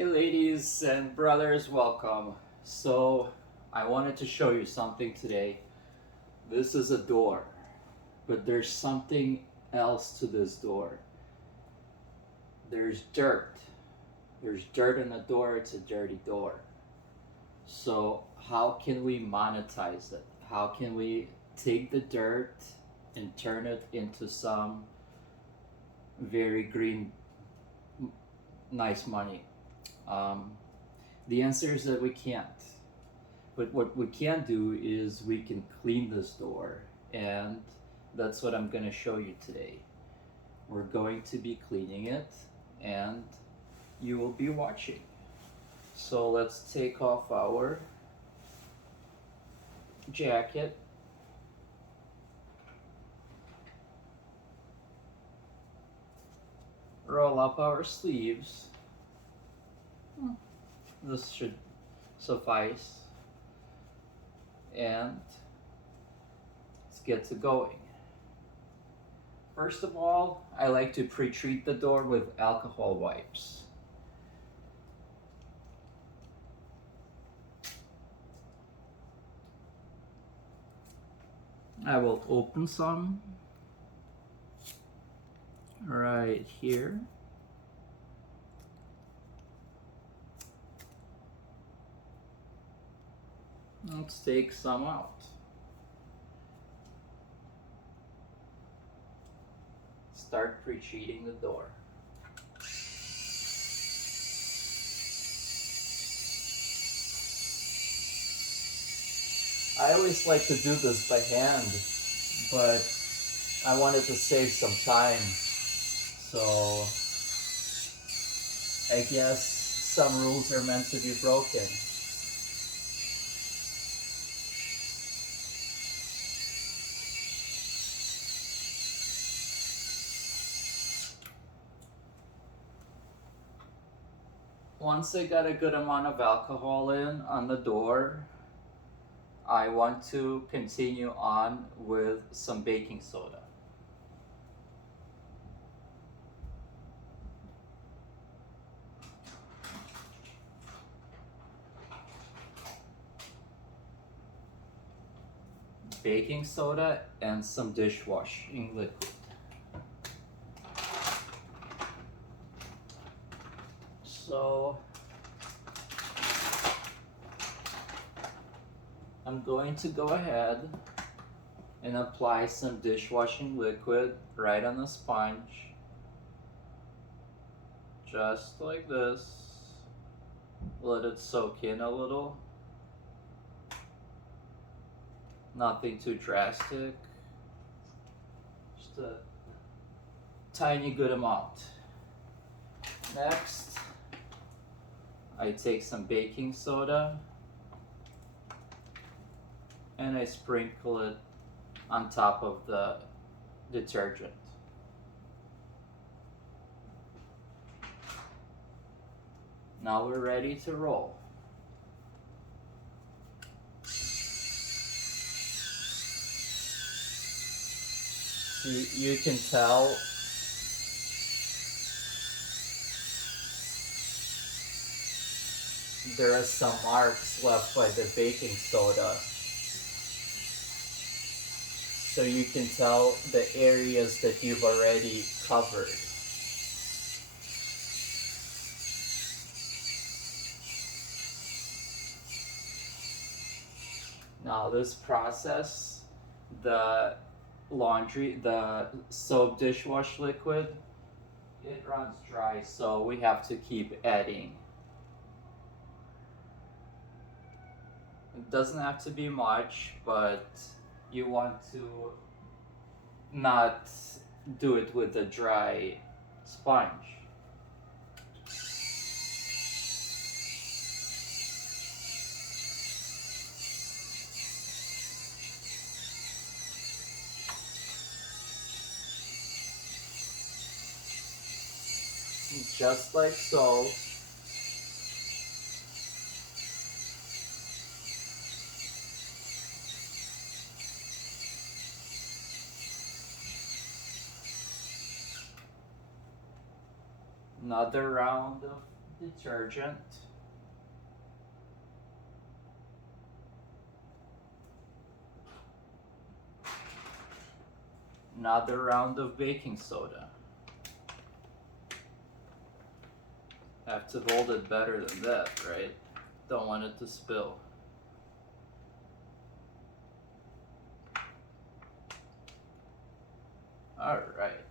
Hey ladies and brothers, welcome. So I wanted to show you something today. This is a door, but there's something else to this door. There's dirt. There's dirt in the door, it's a dirty door. So how can we monetize it? How can we take the dirt and turn it into some very green, nice money? Um, the answer is that we can't. But what we can do is we can clean this door, and that's what I'm going to show you today. We're going to be cleaning it, and you will be watching. So let's take off our jacket. Roll up our sleeves. This should suffice. And let's get to going. First of all, I like to pre-treat the door with alcohol wipes. I will open some right here. Let's take some out. Start pre-treating the door. I always like to do this by hand, but I wanted to save some time. So I guess some rules are meant to be broken. Once I got a good amount of alcohol in on the door, I want to continue on with some baking soda. Baking soda and some dishwashing liquid. So I'm going to go ahead and apply some dishwashing liquid right on the sponge, just like this. Let it soak in a little. Nothing too drastic, just a tiny good amount. Next, I take some baking soda and I sprinkle it on top of the detergent. Now we're ready to roll. You can tell there are some marks left by the baking soda. So you can tell the areas that you've already covered. Now this process, the soap dishwash liquid, it runs dry, so we have to keep adding. It doesn't have to be much, but you want to not do it with a dry sponge. Just like so. Another round of detergent. Another round of baking soda. I have to hold it better than that, right? Don't want it to spill. Alright.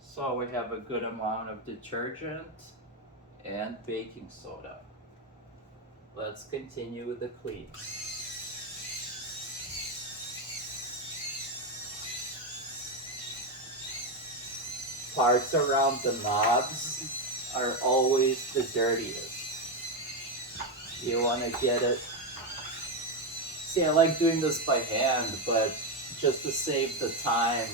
So we have a good amount of detergent and baking soda. Let's continue with the clean. Parts around the knobs are always the dirtiest. You want to get it. See, I like doing this by hand, but just to save the time,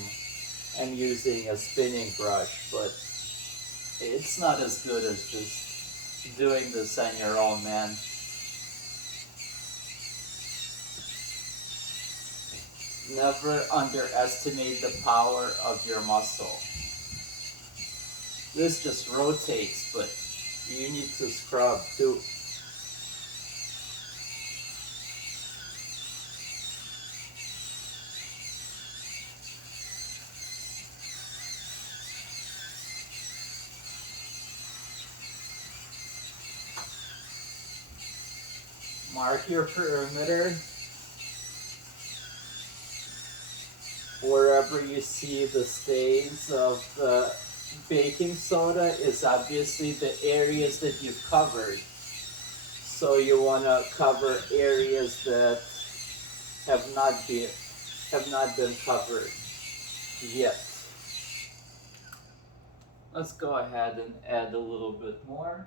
I'm using a spinning brush, but it's not as good as just doing this on your own, man. Never underestimate the power of your muscle. This just rotates, but you need to scrub too. Mark your perimeter. Wherever you see the stains of the baking soda is obviously the areas that you've covered. So you want to cover areas that have not been covered yet. Let's go ahead and add a little bit more,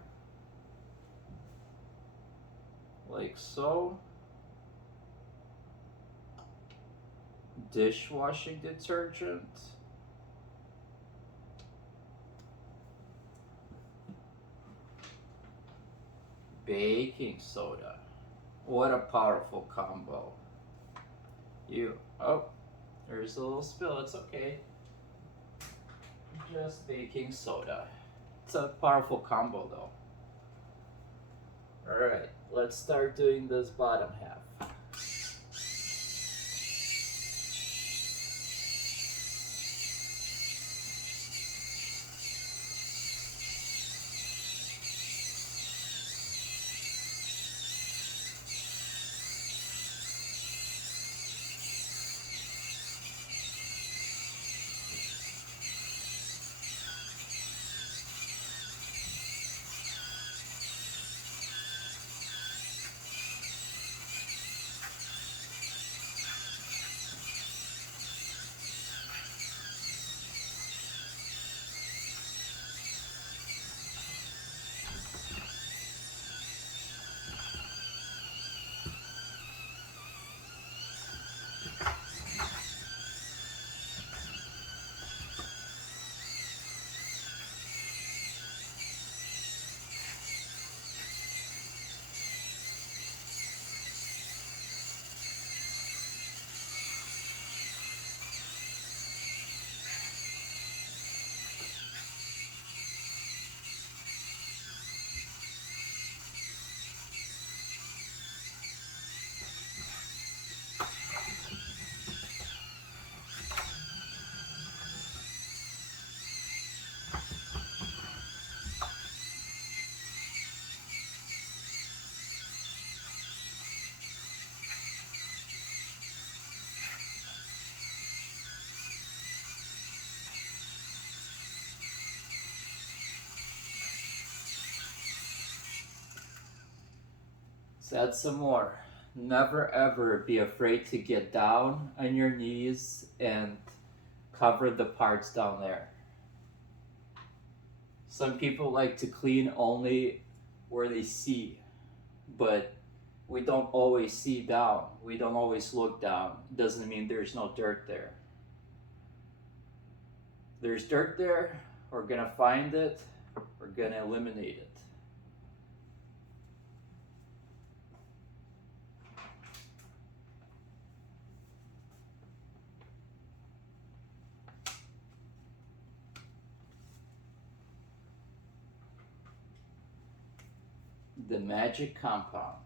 like so. Dishwashing detergent. Baking soda. What a powerful combo. Oh, there's a little spill, it's okay. Just baking soda. It's a powerful combo though. Alright, let's start doing this bottom half. Let's add some more. Never ever be afraid to get down on your knees and cover the parts down there. Some people like to clean only where they see, but we don't always see down. We don't always look down. Doesn't mean there's no dirt there. There's dirt there, we're gonna find it, we're gonna eliminate it. the magic compound.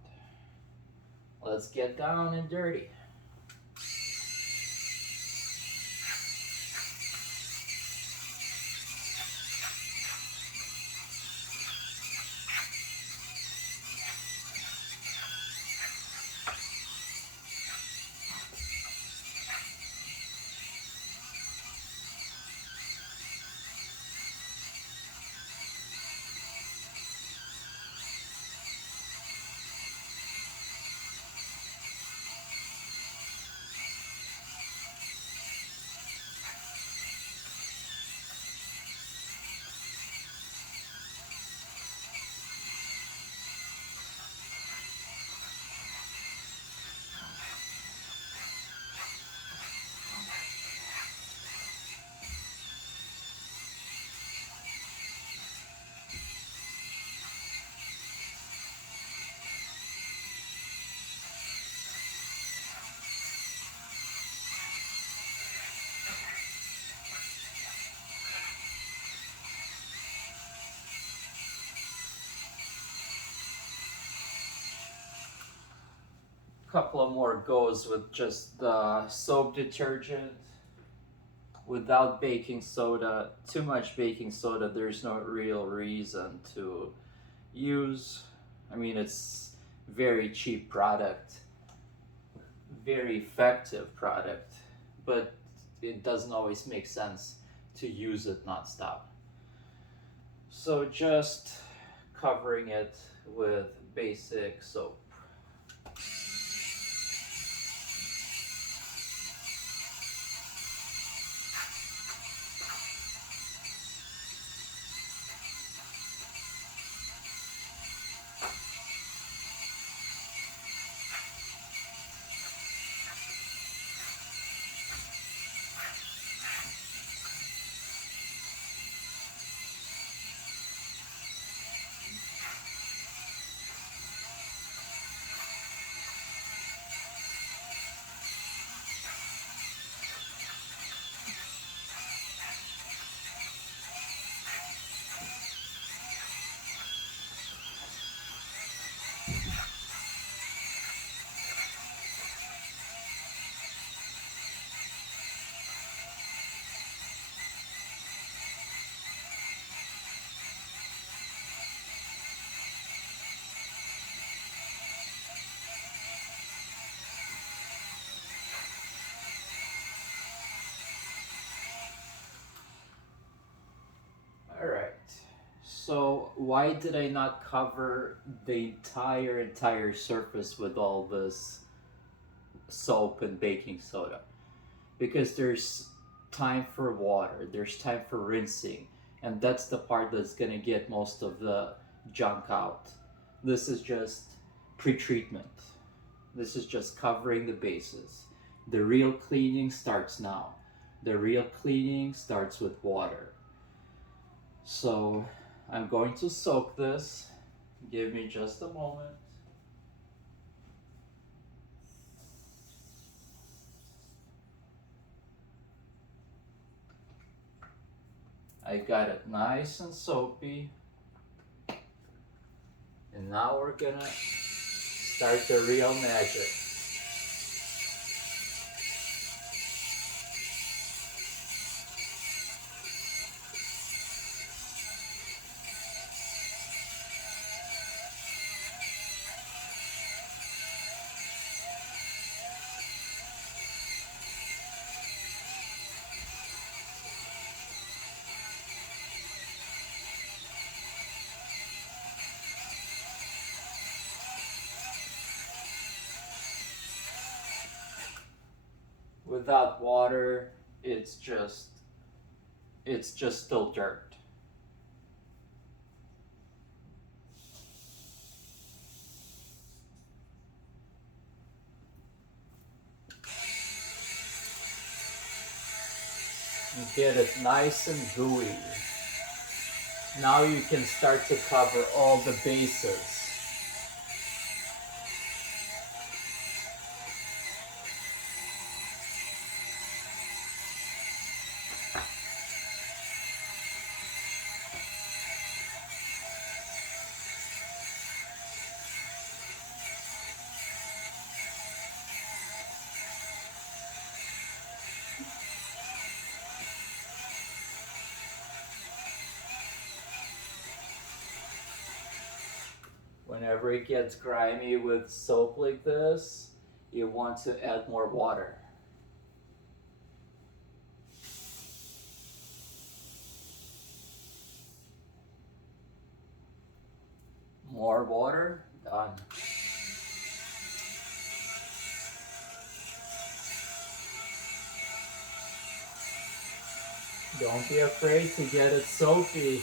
Let's get down and dirty. Couple of more goes with just the soap detergent without baking soda. Too much baking soda, there's no real reason to use. I mean, it's very cheap product, very effective product, but it doesn't always make sense to use it nonstop. So just covering it with basic soap. Alright, so why did I not cover the entire surface with all this soap and baking soda? Because there's time for water, there's time for rinsing, and that's the part that's gonna get most of the junk out. This is just pre-treatment. This is just covering the bases. The real cleaning starts now. The real cleaning starts with water. So I'm going to soak this. Give me just a moment. I got it nice and soapy. And now we're gonna start the real magic. Without water, it's just still dirt. You get it nice and gooey. Now you can start to cover all the bases. whenever it gets grimy with soap like this, you want to add more water. More water, done. Don't be afraid to get it soapy.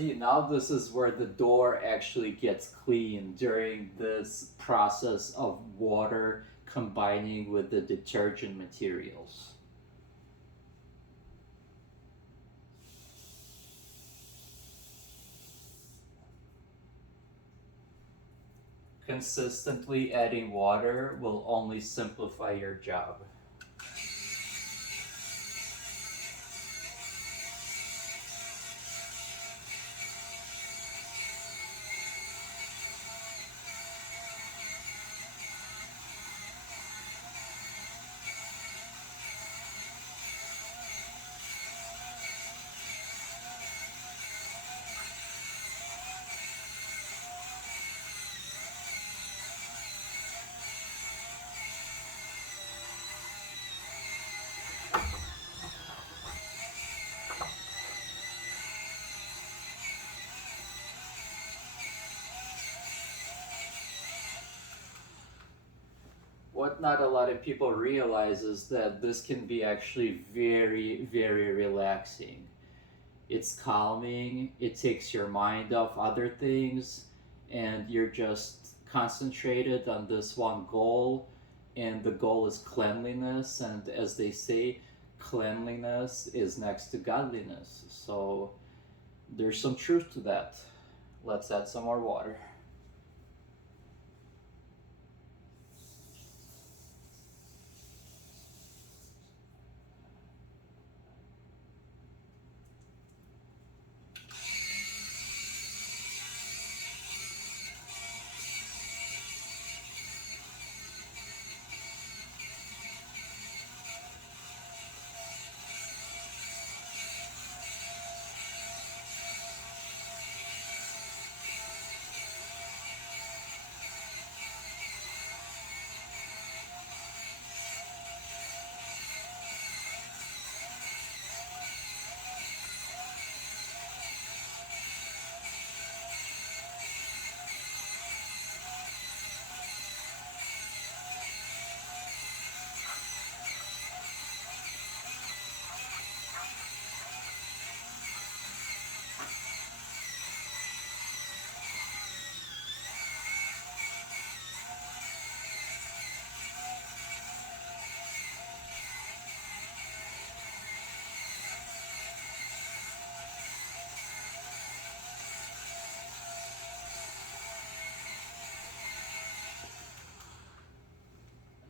See, now this is where the door actually gets clean during this process of water combining with the detergent materials. Consistently adding water will only simplify your job. What not a lot of people realize is that this can be actually very, very relaxing. It's calming, it takes your mind off other things, and you're just concentrated on this one goal. And the goal is cleanliness, and as they say, cleanliness is next to godliness. So there's some truth to that. Let's add some more water.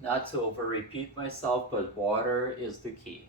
Not to over repeat myself, but water is the key.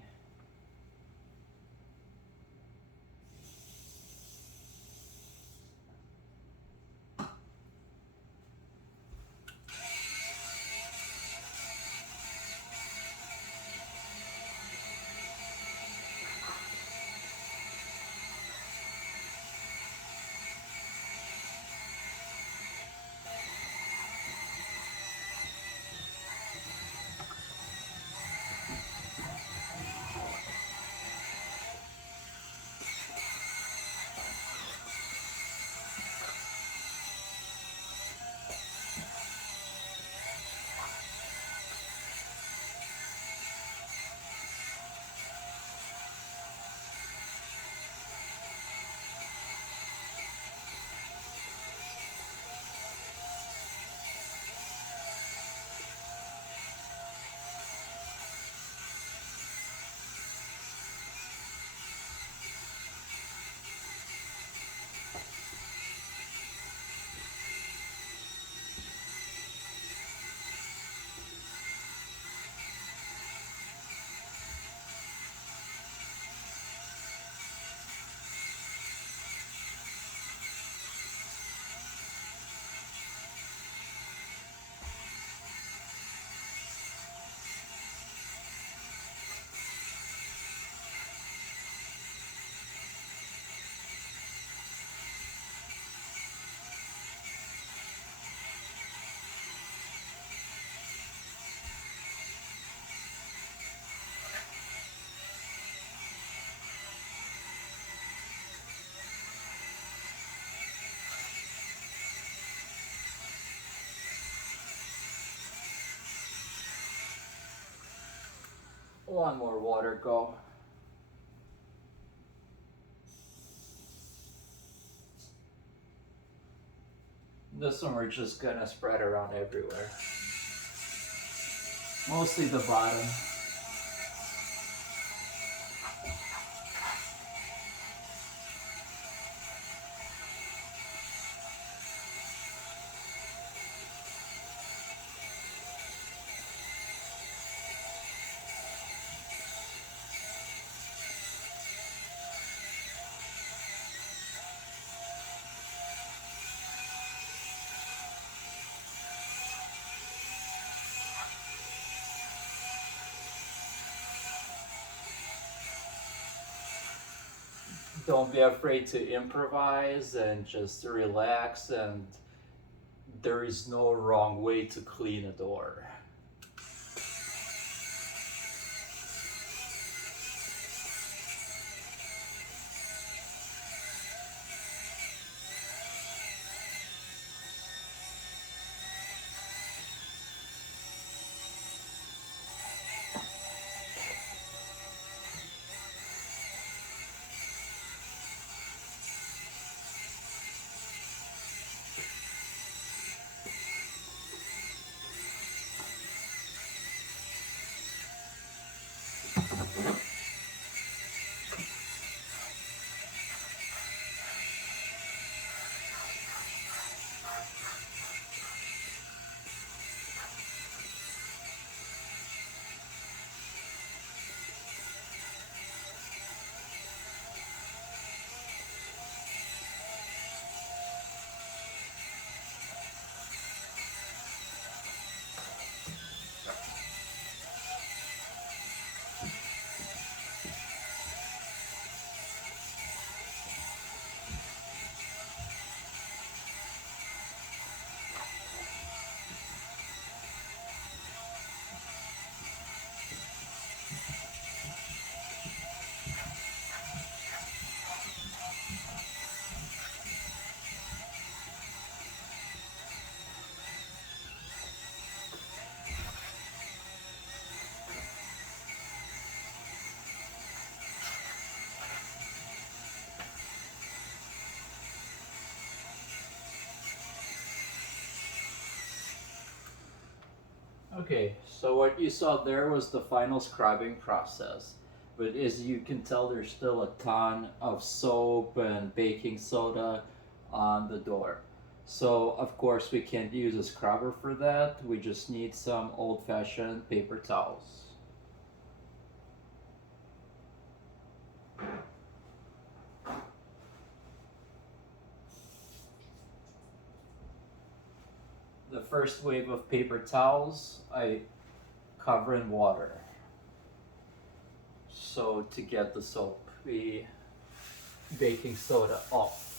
One more water go. This one we're just gonna spread around everywhere. Mostly the bottom. Don't be afraid to improvise and just relax, and there is no wrong way to clean a door. Okay, so what you saw there was the final scrubbing process. But as you can tell, there's still a ton of soap and baking soda on the door. So, of course, we can't use a scrubber for that. We just need some old fashioned paper towels. The first wave of paper towels I cover in water. So, to get the soapy baking soda off.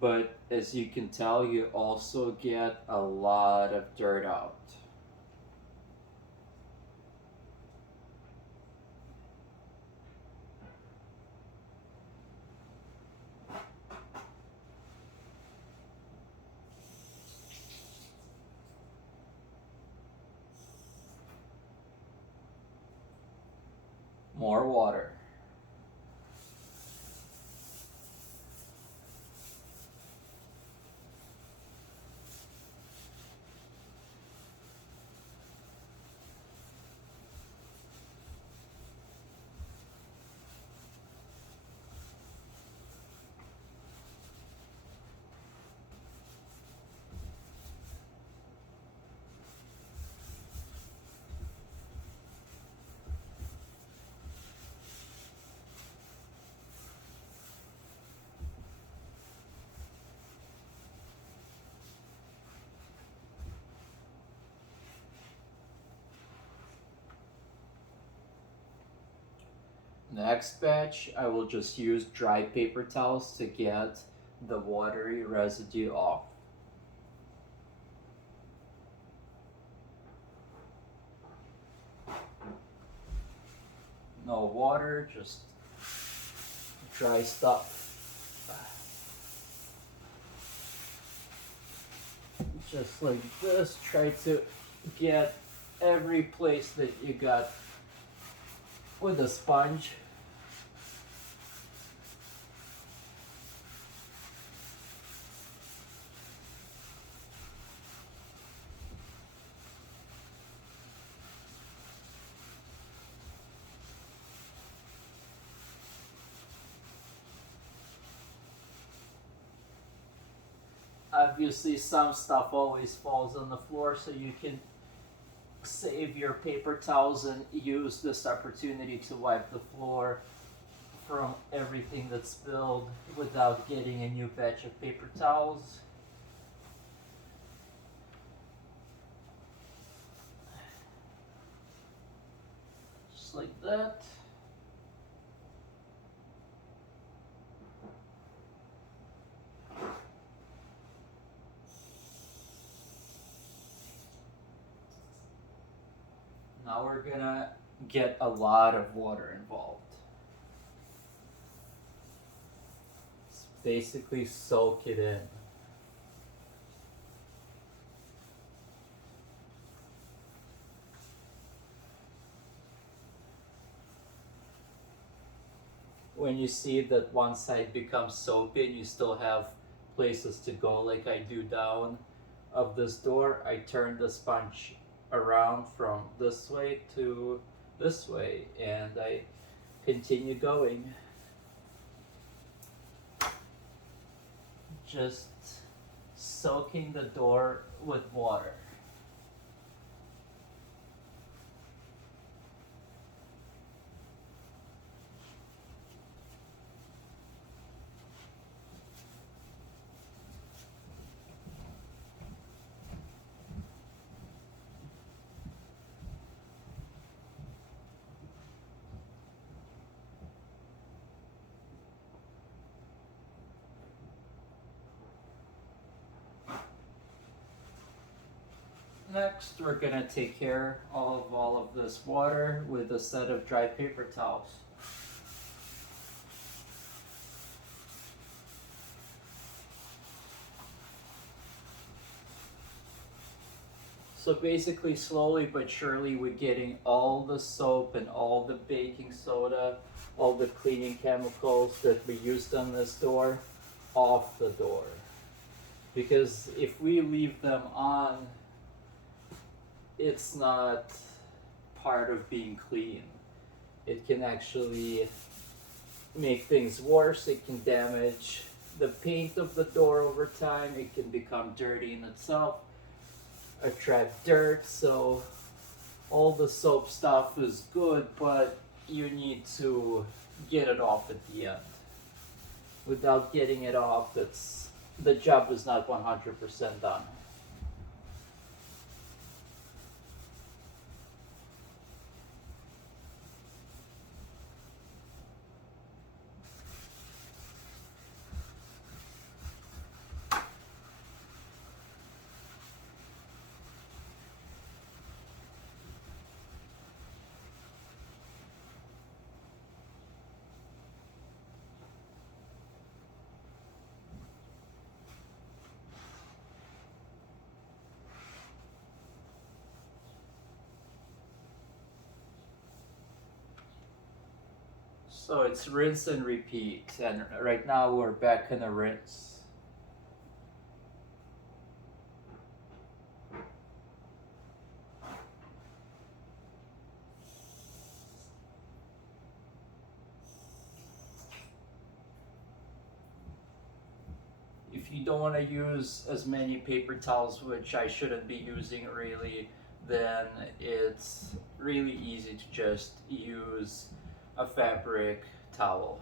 But as you can tell, you also get a lot of dirt out. More water. Next batch, I will just use dry paper towels to get the watery residue off. No water, just dry stuff. Just like this, try to get every place that you got with a sponge. Obviously, some stuff always falls on the floor, so you can save your paper towels and use this opportunity to wipe the floor from everything that's spilled without getting a new batch of paper towels. Just like that. Now we're gonna get a lot of water involved. Just basically soak it in. When you see that one side becomes soapy and you still have places to go, like I do down of this door, I turn the sponge around from this way to this way and I continue going. Just soaking the door with water. Next, we're gonna take care of all of this water with a set of dry paper towels. So basically, slowly but surely, we're getting all the soap and all the baking soda, all the cleaning chemicals that we used on this door off the door. Because if we leave them on, it's not part of being clean. It can actually make things worse. It can damage the paint of the door over time. It can become dirty in itself, attract dirt. So all the soap stuff is good, but you need to get it off at the end. Without getting it off, the job is not 100% done. So it's rinse and repeat, and right now we're back in a rinse. If you don't want to use as many paper towels, which I shouldn't be using really, then it's really easy to just use a fabric towel.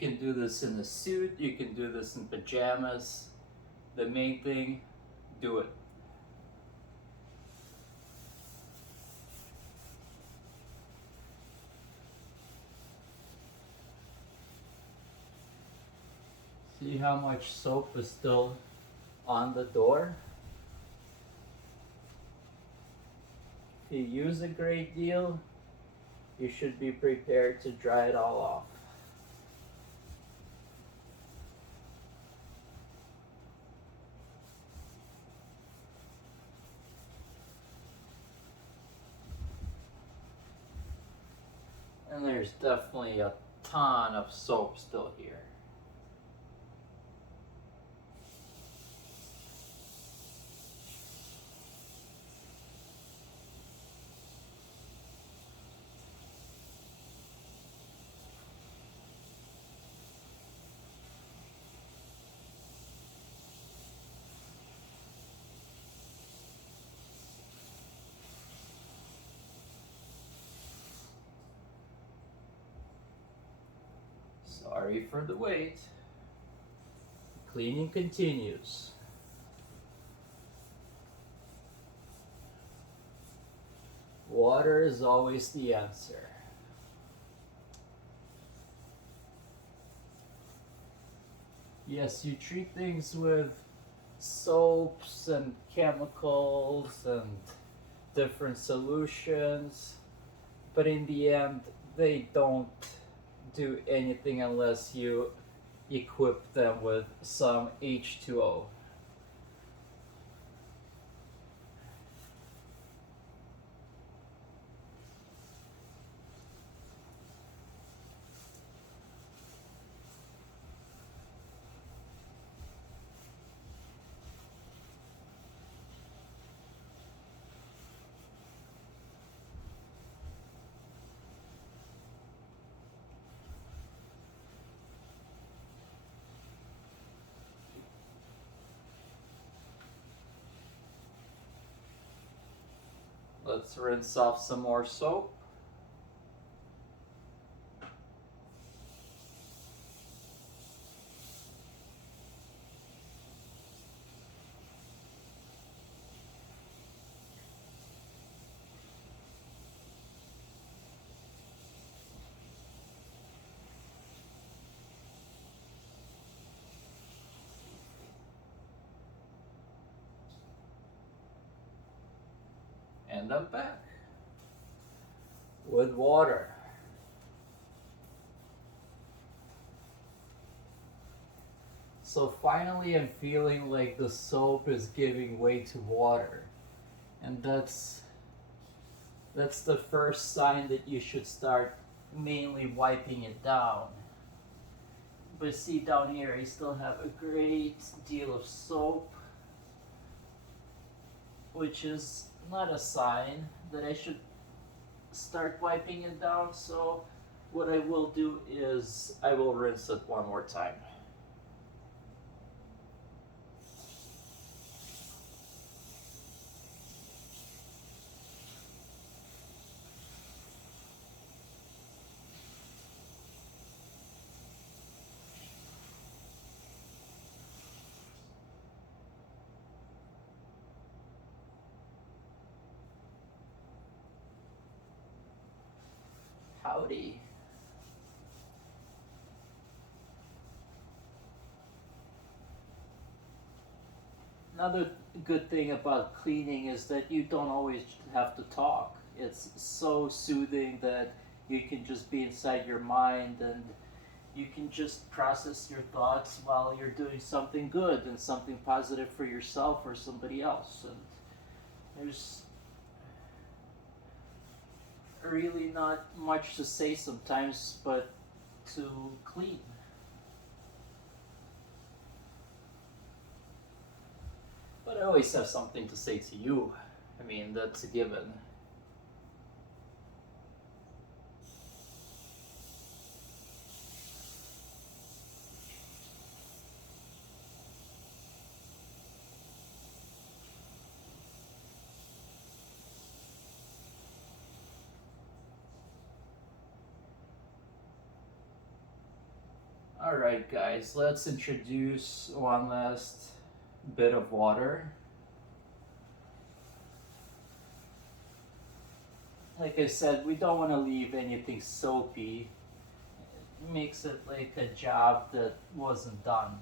You can do this in a suit, you can do this in pajamas. The main thing, do it. See how much soap is still on the door? If you use a great deal, you should be prepared to dry it all off. And there's definitely a ton of soap still here. Sorry for the wait. Cleaning continues. Water is always the answer. Yes, you treat things with soaps and chemicals and different solutions, but in the end, they don't do anything unless you equip them with some H2O. Let's rinse off some more soap. And I'm back with water. So finally I'm feeling like the soap is giving way to water. And that's the first sign that you should start mainly wiping it down. But see down here, I still have a great deal of soap, which is not a sign that I should start wiping it down. So what I will do is I will rinse it one more time. Howdy. Another good thing about cleaning is that you don't always have to talk. It's so soothing that you can just be inside your mind and you can just process your thoughts while you're doing something good and something positive for yourself or somebody else. And there's really not much to say sometimes but to clean. But I always have something to say to you. I mean, that's a given. Alright guys, let's introduce one last bit of water. Like I said, we don't want to leave anything soapy. It makes it like a job that wasn't done.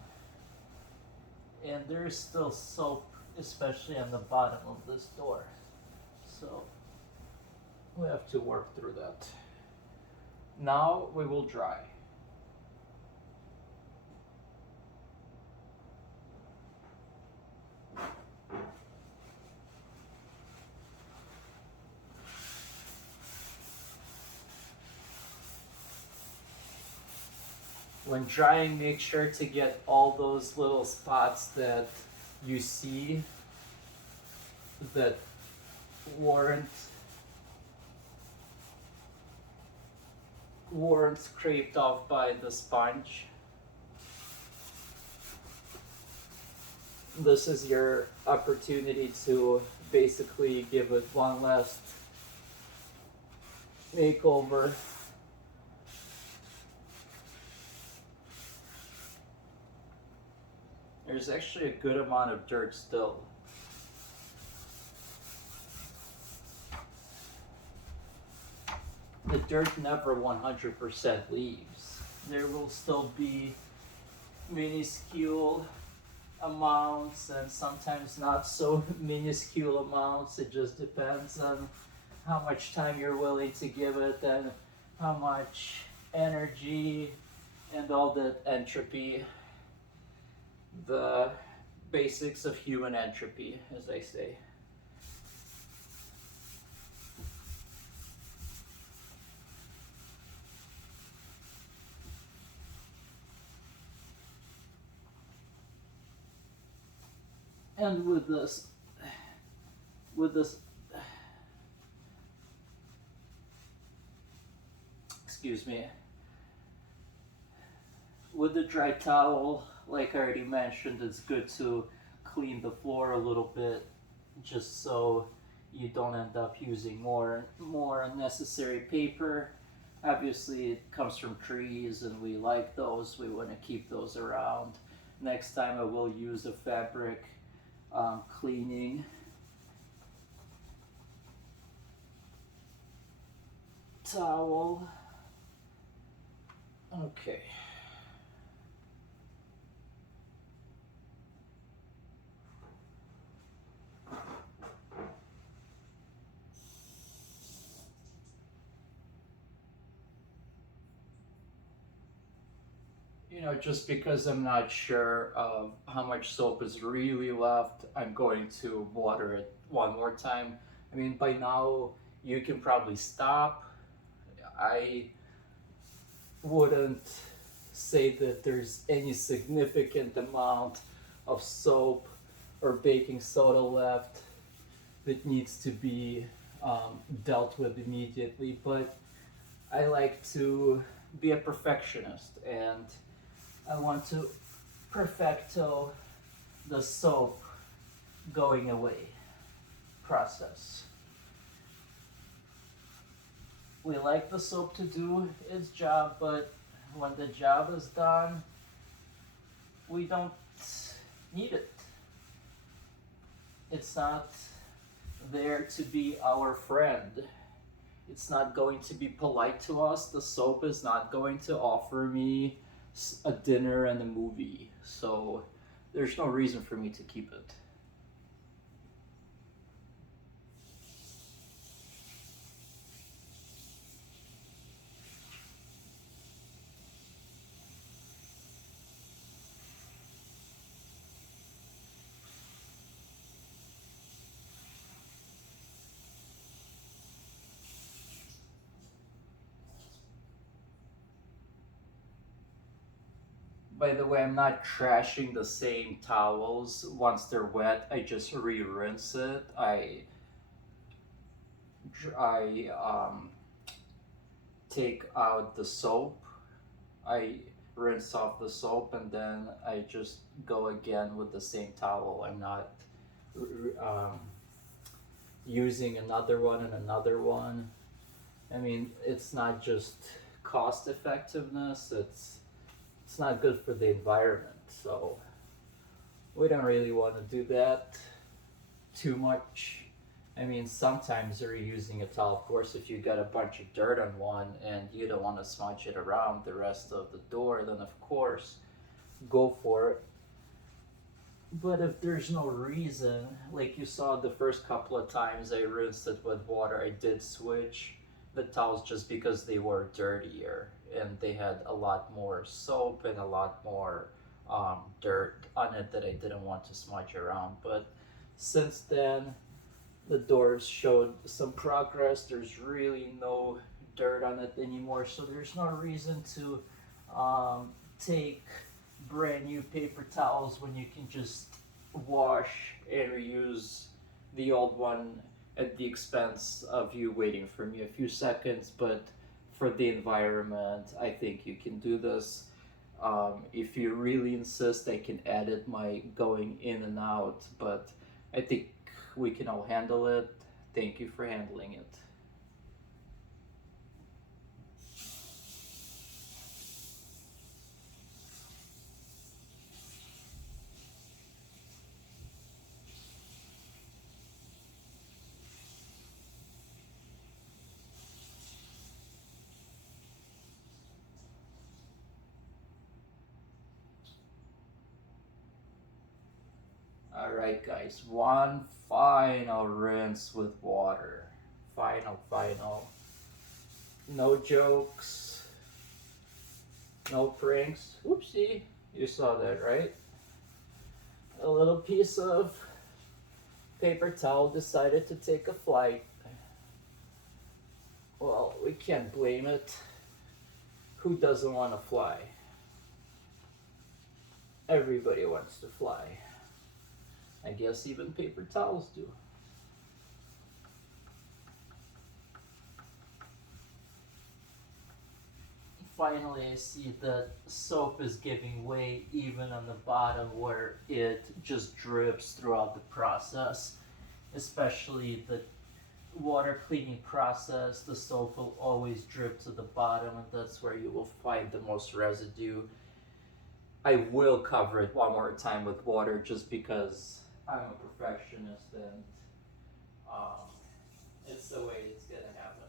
And there's still soap, especially on the bottom of this door. So we have to work through that. Now we will dry. When drying, make sure to get all those little spots that you see that weren't scraped off by the sponge. This is your opportunity to basically give it one last makeover. There's actually a good amount of dirt still. The dirt never 100% leaves. There will still be minuscule amounts and sometimes not so minuscule amounts. It just depends on how much time you're willing to give it and how much energy and all that entropy. The basics of human entropy, as I say. And with this, excuse me, with the dry towel, like I already mentioned, it's good to clean the floor a little bit, just so you don't end up using more unnecessary paper. Obviously, it comes from trees, and we like those. We want to keep those around. Next time, I will use a fabric cleaning. Towel. Okay. You know, just because I'm not sure of how much soap is really left, I'm going to water it one more time. I mean, by now you can probably stop. I wouldn't say that there's any significant amount of soap or baking soda left that needs to be dealt with immediately, but I like to be a perfectionist and I want to perfecto the soap going away process. We like the soap to do its job, but when the job is done, we don't need it. It's not there to be our friend. It's not going to be polite to us. The soap is not going to offer me a dinner and a movie. So there's no reason for me to keep it. By the way, I'm not trashing the same towels. Once they're wet, I just re-rinse it. I take out the soap. I rinse off the soap and then I just go again with the same towel. I'm not um, using another one and another one. I mean, it's not just cost effectiveness, it's It's not good for the environment. So we don't really want to do that too much. I mean, sometimes you're using a towel, of course, if you got a bunch of dirt on one and you don't want to smudge it around the rest of the door, then of course, go for it. But if there's no reason, like you saw the first couple of times I rinsed it with water, I did switch the towels just because they were dirtier and they had a lot more soap and a lot more dirt on it that I didn't want to smudge around. But since then, the doors showed some progress. There's really no dirt on it anymore, so there's no reason to take brand new paper towels when you can just wash and reuse the old one at the expense of you waiting for me a few seconds. But for the environment, I think you can do this. If you really insist, I can edit my going in and out, but I think we can all handle it. Thank you for handling it. Alright, guys, one final rinse with water. Final. No jokes, no pranks. Oopsie, you saw that, right? A little piece of paper towel decided to take a flight. Well, we can't blame it. Who doesn't want to fly? Everybody wants to fly. I guess even paper towels do. Finally, I see that soap is giving way even on the bottom where it just drips throughout the process. Especially the water cleaning process, the soap will always drip to the bottom, and that's where you will find the most residue. I will cover it one more time with water just because I'm a perfectionist and um, it's the way it's gonna happen.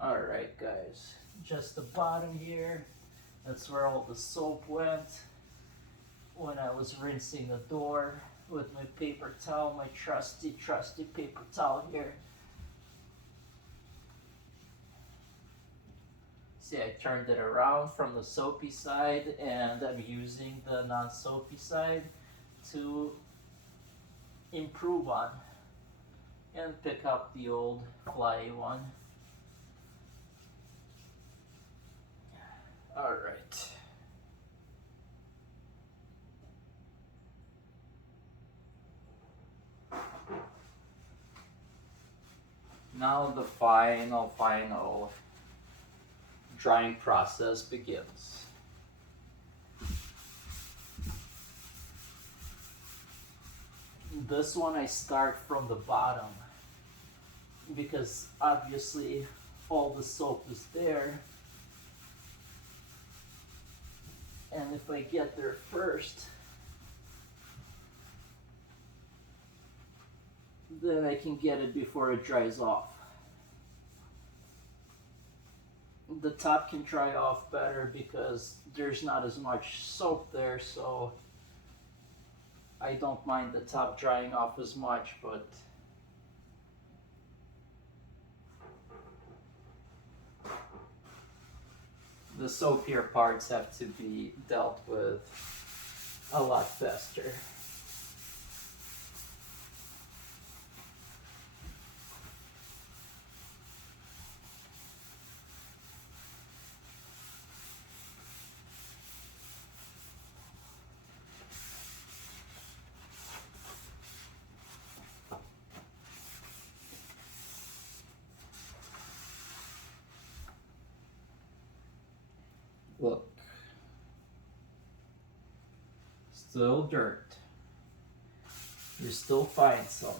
Alright, guys, just the bottom here. That's where all the soap went when I was rinsing the door with my paper towel, my trusty paper towel here. See, I turned it around from the soapy side and I'm using the non-soapy side to improve on and pick up the old flyy one. Alright. Now the final drying process begins. This one I start from the bottom because obviously all the soap is there. And if I get there first, then I can get it before it dries off. The top can dry off better because there's not as much soap there, so I don't mind the top drying off as much, but the soapier parts have to be dealt with a lot faster. Look, Still dirt. You still find some.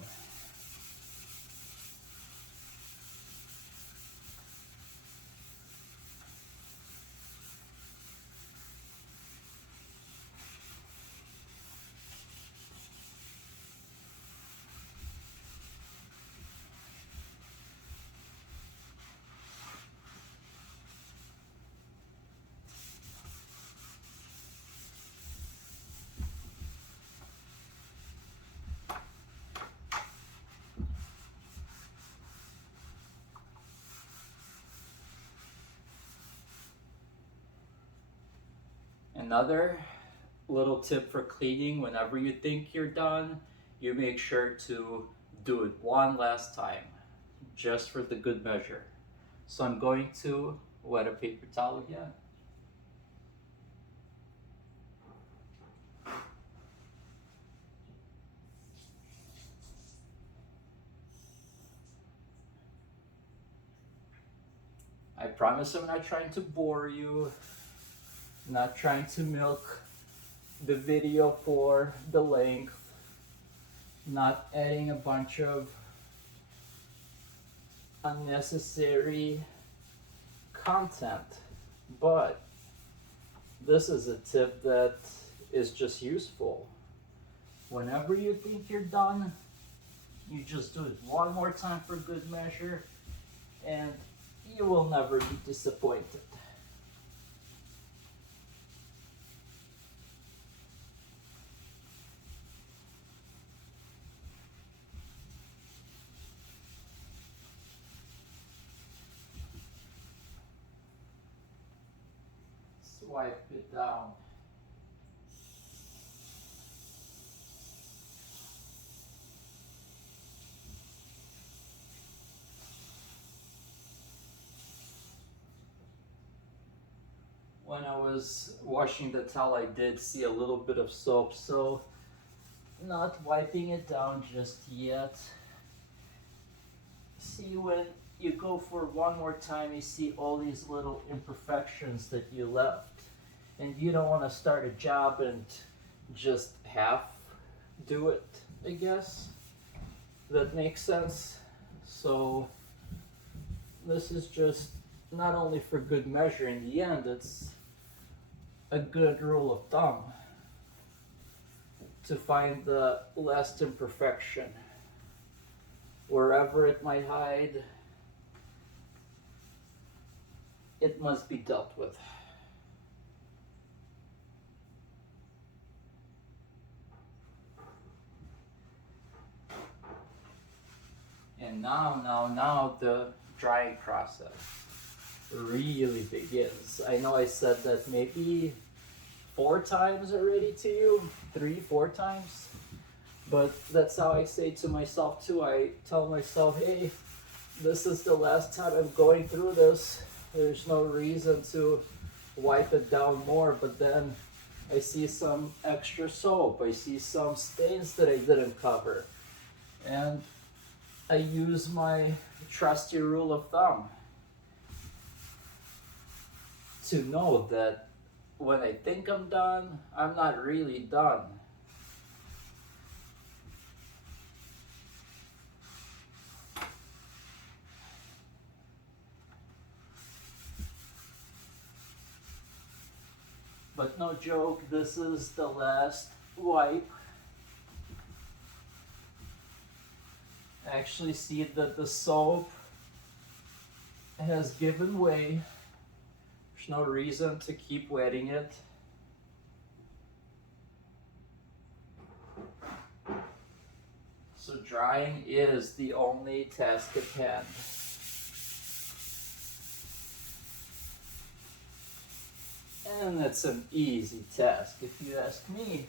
Another little tip for cleaning: whenever you think you're done, you make sure to do it one last time, just for the good measure. So I'm going to wet a paper towel again. I promise I'm not trying to bore you, not trying to milk the video for the length, not adding a bunch of unnecessary content, but this is a tip that is just useful. Whenever you think you're done, you just do it one more time for good measure, and you will never be disappointed. Swipe it down. When I was washing the towel, I did see a little bit of soap, so not wiping it down just yet. See, when you go for one more time, you see all these little imperfections that you left, and you don't want to start a job and just half do it, I guess. That makes sense. So this is just not only for good measure, in the end it's a good rule of thumb to find the last imperfection wherever it might hide. It must be dealt with. And now the drying process really begins. I know I said that maybe 4 times already to you, 3-4 times, but that's how I say to myself too. I tell myself, hey, this is the last time I'm going through this. There's no reason to wipe it down more, but then I see some extra soap, I see some stains that I didn't cover, and I use my trusty rule of thumb to know that when I think I'm done, I'm not really done. But no joke, this is the last wipe. Actually see that the soap has given way. There's no reason to keep wetting it. So drying is the only task at hand. And it's an easy task if you ask me.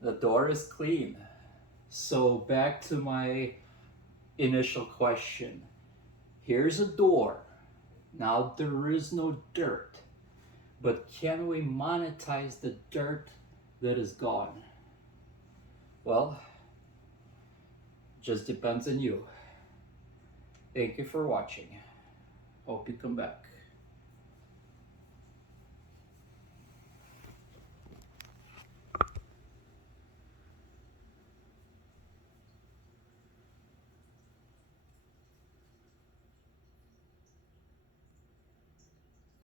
The door is clean. So back to my initial question. Here's a door. Now there is no dirt. But can we monetize the dirt that is gone? Well, just depends on you. Thank you for watching. Hope you come back.